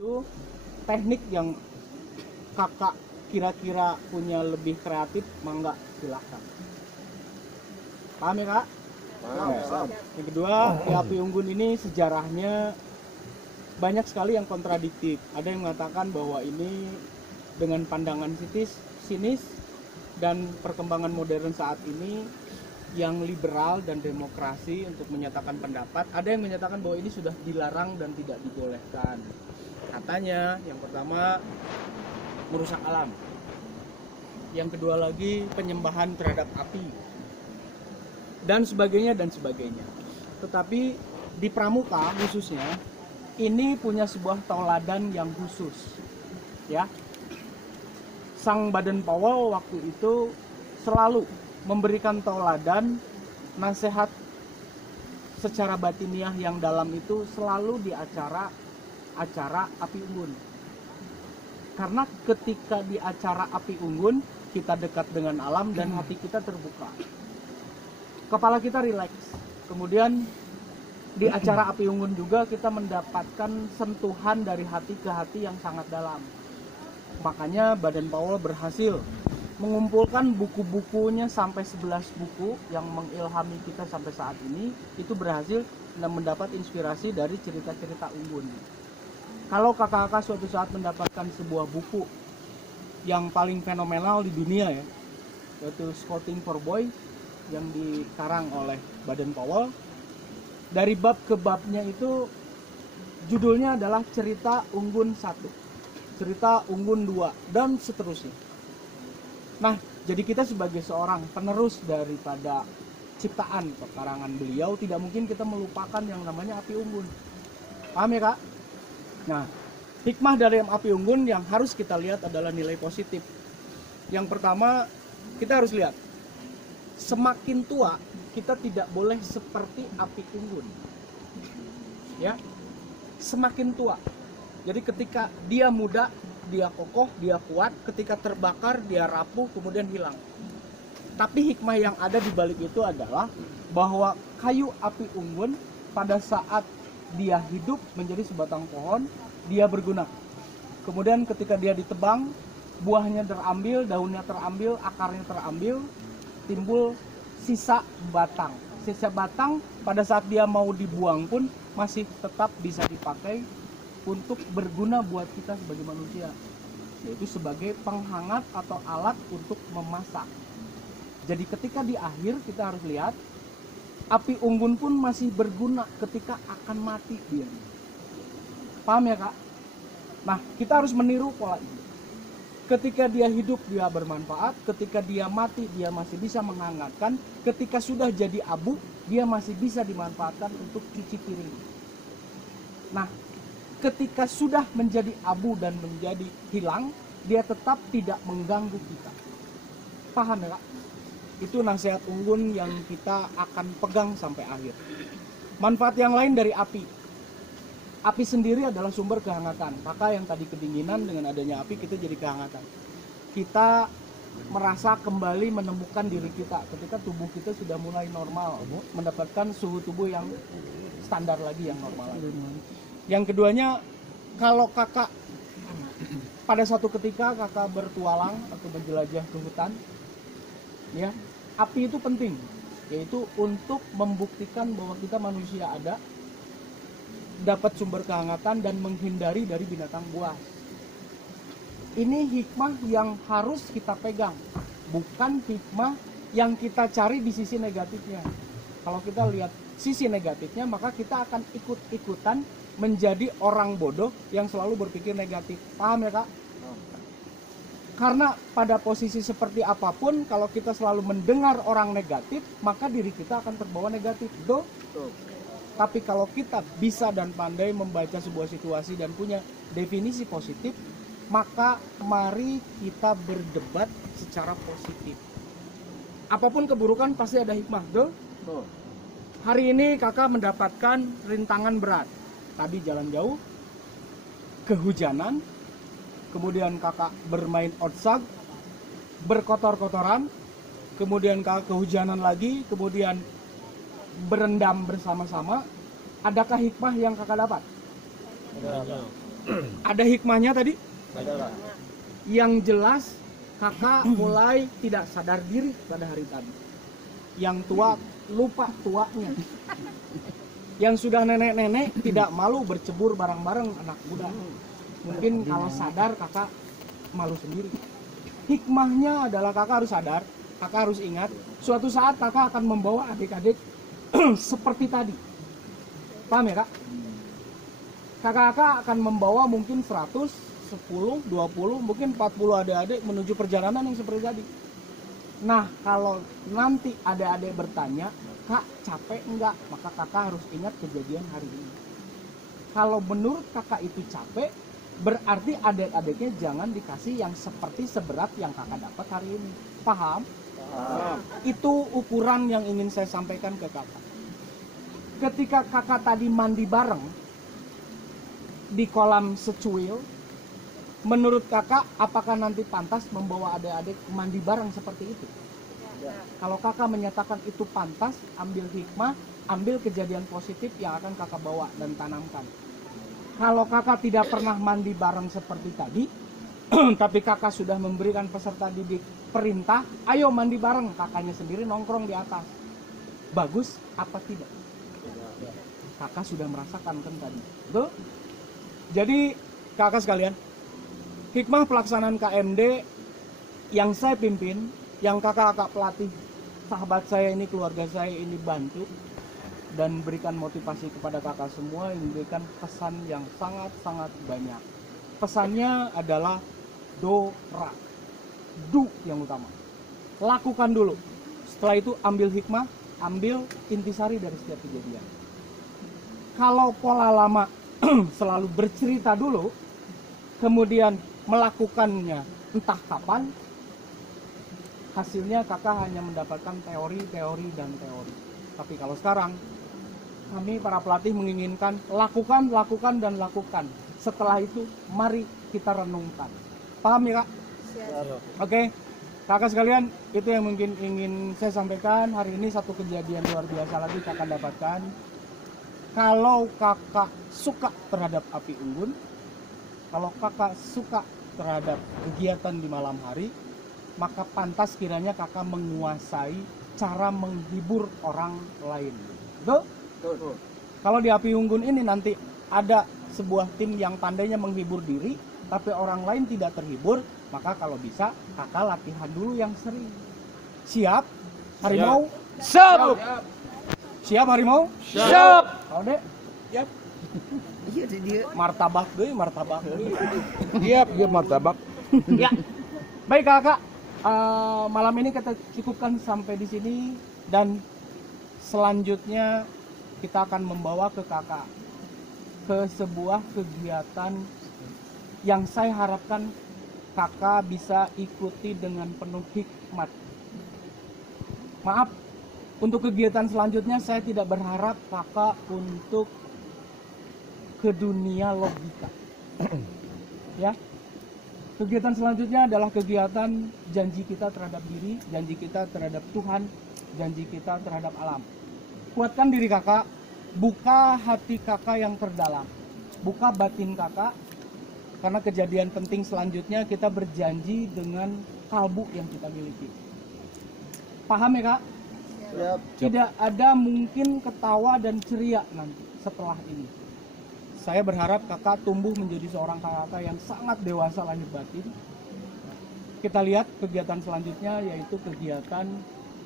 Itu teknik yang kakak kira-kira punya lebih kreatif, mangga silahkan. Paham ya kak? Paham. Yang kedua, di api unggun ini sejarahnya banyak sekali yang kontradiktif. Ada yang mengatakan bahwa ini dengan pandangan sinis dan perkembangan modern saat ini yang liberal dan demokrasi untuk menyatakan pendapat. Ada yang menyatakan bahwa ini sudah dilarang dan tidak dibolehkan. Katanya yang pertama merusak alam. Yang kedua lagi penyembahan terhadap api. Dan sebagainya dan sebagainya. Tetapi di Pramuka khususnya ini punya sebuah tauladan yang khusus. Ya. Sang Baden Powell waktu itu selalu memberikan tauladan, nasihat secara batiniah yang dalam itu selalu di acara api unggun. Karena ketika di acara api unggun kita dekat dengan alam dan hati kita terbuka, kepala kita rileks. Kemudian di acara api unggun juga kita mendapatkan sentuhan dari hati ke hati yang sangat dalam. Makanya Baden Powell berhasil mengumpulkan buku-bukunya sampai 11 buku yang mengilhami kita sampai saat ini. Itu berhasil mendapat inspirasi dari cerita-cerita unggun. Kalau kakak-kakak suatu saat mendapatkan sebuah buku yang paling fenomenal di dunia ya, yaitu Scouting for Boys yang dikarang oleh Baden Powell, dari bab ke babnya itu judulnya adalah cerita unggun 1, cerita unggun 2, dan seterusnya. Nah, jadi kita sebagai seorang penerus daripada ciptaan pekarangan beliau, tidak mungkin kita melupakan yang namanya api unggun. Paham ya kak? Nah, hikmah dari api unggun yang harus kita lihat adalah nilai positif. Yang pertama, kita harus lihat, semakin tua kita tidak boleh seperti api unggun. Ya, semakin tua. Jadi ketika dia muda, dia kokoh, dia kuat. Ketika terbakar, dia rapuh, kemudian hilang. Tapi hikmah yang ada di balik itu adalah bahwa kayu api unggun pada saat dia hidup menjadi sebatang pohon, dia berguna. Kemudian ketika dia ditebang, buahnya terambil, daunnya terambil, akarnya terambil, timbul sisa batang. Sisa batang pada saat dia mau dibuang pun masih tetap bisa dipakai untuk berguna buat kita sebagai manusia, yaitu sebagai penghangat atau alat untuk memasak. Jadi ketika di akhir kita harus lihat api unggun pun masih berguna ketika akan mati dia. Paham ya kak? Nah, kita harus meniru pola ini. Ketika dia hidup dia bermanfaat, ketika dia mati dia masih bisa menghangatkan, ketika sudah jadi abu dia masih bisa dimanfaatkan untuk cuci piring. Nah, ketika sudah menjadi abu dan menjadi hilang, dia tetap tidak mengganggu kita. Paham ya kak? Itu nasihat unggun yang kita akan pegang sampai akhir. Manfaat yang lain dari api. Api sendiri adalah sumber kehangatan. Maka yang tadi kedinginan, dengan adanya api kita jadi kehangatan. Kita merasa kembali menemukan diri kita ketika tubuh kita sudah mulai normal, mendapatkan suhu tubuh yang standar lagi, yang normal lagi. Yang keduanya, kalau kakak pada satu ketika kakak bertualang atau berjelajah ke hutan, ya, api itu penting, yaitu untuk membuktikan bahwa kita manusia ada, dapat sumber kehangatan dan menghindari dari binatang buas. Ini hikmah yang harus kita pegang, bukan hikmah yang kita cari di sisi negatifnya. Kalau kita lihat sisi negatifnya, maka kita akan ikut-ikutan menjadi orang bodoh yang selalu berpikir negatif. Paham ya kak? Karena pada posisi seperti apapun, kalau kita selalu mendengar orang negatif, maka diri kita akan terbawa negatif. Betul? Tapi kalau kita bisa dan pandai membaca sebuah situasi dan punya definisi positif, maka mari kita berdebat secara positif. Apapun keburukan pasti ada hikmah. Betul? Hari ini kakak mendapatkan rintangan berat. Tadi jalan jauh, kehujanan, kemudian kakak bermain outside, berkotor-kotoran, kemudian kakak kehujanan lagi, kemudian berendam bersama-sama. Adakah hikmah yang kakak dapat? Ada hikmahnya tadi? Ada. Yang jelas kakak mulai tidak sadar diri pada hari tadi. Yang tua lupa tuanya. Yang sudah nenek-nenek tidak malu bercebur bareng-bareng anak muda. Mungkin kalau sadar kakak malu sendiri. Hikmahnya adalah kakak harus sadar, kakak harus ingat, suatu saat kakak akan membawa adik-adik seperti tadi. Paham ya kak? Kakak-kakak akan membawa mungkin 100, 10, 20, mungkin 40 adik-adik menuju perjalanan yang seperti tadi. Nah, kalau nanti adik-adik bertanya, kak capek enggak? Maka kakak harus ingat kejadian hari ini. Kalau menurut kakak itu capek, berarti adik-adiknya jangan dikasih yang seperti seberat yang kakak dapat hari ini. Paham? Paham. Itu ukuran yang ingin saya sampaikan ke kakak. Ketika kakak tadi mandi bareng di kolam secuil, menurut kakak apakah nanti pantas membawa adik-adik mandi bareng seperti itu? Ya. Kalau kakak menyatakan itu pantas, ambil hikmah, ambil kejadian positif yang akan kakak bawa dan tanamkan. Kalau kakak tidak pernah mandi bareng seperti tadi, tapi kakak sudah memberikan peserta didik perintah, ayo mandi bareng, kakaknya sendiri nongkrong di atas. Bagus apa tidak? Kakak sudah merasakan kan tadi. Betul? Jadi kakak sekalian, hikmah pelaksanaan KMD yang saya pimpin, yang kakak-kakak pelatih, sahabat saya ini, keluarga saya ini bantu dan berikan motivasi kepada kakak semua, yang memberikan pesan yang sangat-sangat banyak. Pesannya adalah dora, do yang utama. Lakukan dulu. Setelah itu ambil hikmah, ambil intisari dari setiap kejadian. Kalau pola lama selalu bercerita dulu, kemudian melakukannya entah kapan, hasilnya kakak hanya mendapatkan teori. Tapi kalau sekarang, kami para pelatih menginginkan lakukan. Setelah itu, mari kita renungkan. Paham ya kak? Oke, kakak sekalian, itu yang mungkin ingin saya sampaikan. Hari ini satu kejadian luar biasa lagi kakak dapatkan. Kalau kakak suka terhadap api unggun, kalau kakak suka terhadap kegiatan di malam hari, maka pantas kiranya kakak menguasai cara menghibur orang lain. Betul? Betul. Kalau di api unggun ini nanti ada sebuah tim yang pandainya menghibur diri, tapi orang lain tidak terhibur, maka kalau bisa kakak latihan dulu yang sering. Siap? Harimau? Siap. Siap harimau? Siap. Kalau dek? Siap. Iya dia. Martabak deh, martabak. Siap, dia martabak. Ya. Baik kakak, malam ini kita cukupkan sampai di sini dan selanjutnya kita akan membawa ke kakak ke sebuah kegiatan yang saya harapkan kakak bisa ikuti dengan penuh hikmat. Maaf, untuk kegiatan selanjutnya saya tidak berharap kakak untuk ke dunia logika. Ya. Kegiatan selanjutnya adalah kegiatan janji kita terhadap diri, janji kita terhadap Tuhan, janji kita terhadap alam. Kuatkan diri kakak, buka hati kakak yang terdalam, buka batin kakak, karena kejadian penting selanjutnya kita berjanji dengan kalbu yang kita miliki. Paham ya kak? Siap. Tidak ada mungkin ketawa dan ceria nanti setelah ini. Saya berharap kakak tumbuh menjadi seorang kakak yang sangat dewasa lahir batin. Kita lihat kegiatan selanjutnya, yaitu kegiatan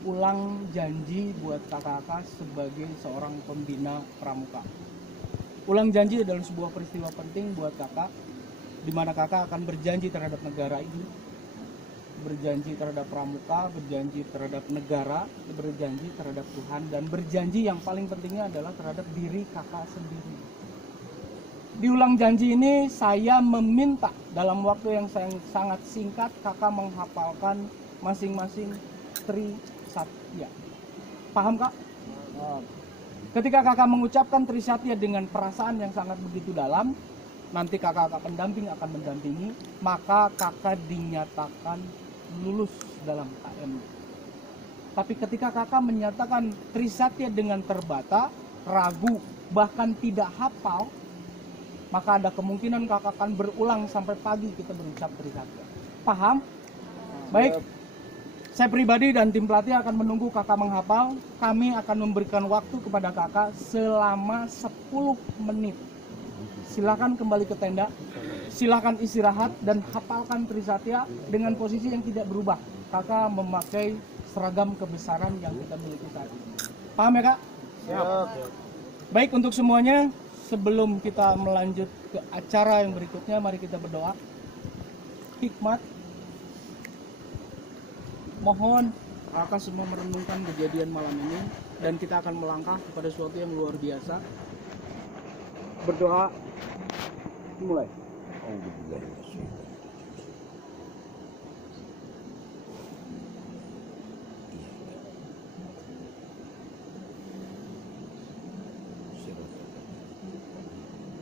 ulang janji buat kakak-kakak sebagai seorang pembina pramuka. Ulang janji adalah sebuah peristiwa penting buat kakak, di mana kakak akan berjanji terhadap negara ini, berjanji terhadap pramuka, berjanji terhadap negara, berjanji terhadap Tuhan, dan berjanji yang paling pentingnya adalah terhadap diri kakak sendiri. Di ulang janji ini saya meminta dalam waktu yang sangat singkat kakak menghafalkan masing-masing Tri Satya. Paham kak? Ketika kakak mengucapkan Tri Satya dengan perasaan yang sangat begitu dalam, nanti kakak pendamping akan mendampingi, maka kakak dinyatakan lulus dalam KMD. Tapi ketika kakak menyatakan Tri Satya dengan terbata, ragu, bahkan tidak hafal, maka ada kemungkinan kakak akan berulang sampai pagi kita berucap Trisatya. Paham? Baik. Saya pribadi dan tim pelatih akan menunggu kakak menghafal. Kami akan memberikan waktu kepada kakak selama 10 menit. Silakan kembali ke tenda. Silakan istirahat dan hafalkan Trisatya dengan posisi yang tidak berubah. Kakak memakai seragam kebesaran yang kita miliki saat ini. Paham ya kak? Siap. Baik, untuk semuanya, sebelum kita melanjut ke acara yang berikutnya, mari kita berdoa. Hikmat, mohon kakak semua merenungkan kejadian malam ini dan kita akan melangkah kepada sesuatu yang luar biasa. Berdoa, mulai.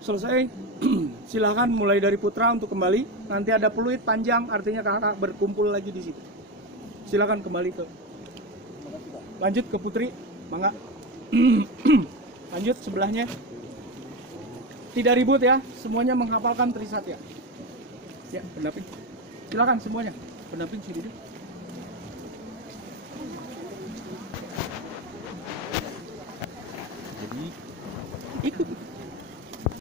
Selesai. Silahkan mulai dari putra untuk kembali. Nanti ada peluit panjang, artinya kakak berkumpul lagi di situ. Silahkan kembali ke. Lanjut ke putri, mangga. Lanjut sebelahnya. Tidak ribut ya, semuanya menghafalkan Trisatya. Ya, pendamping. Silakan semuanya. Pendamping sini dulu.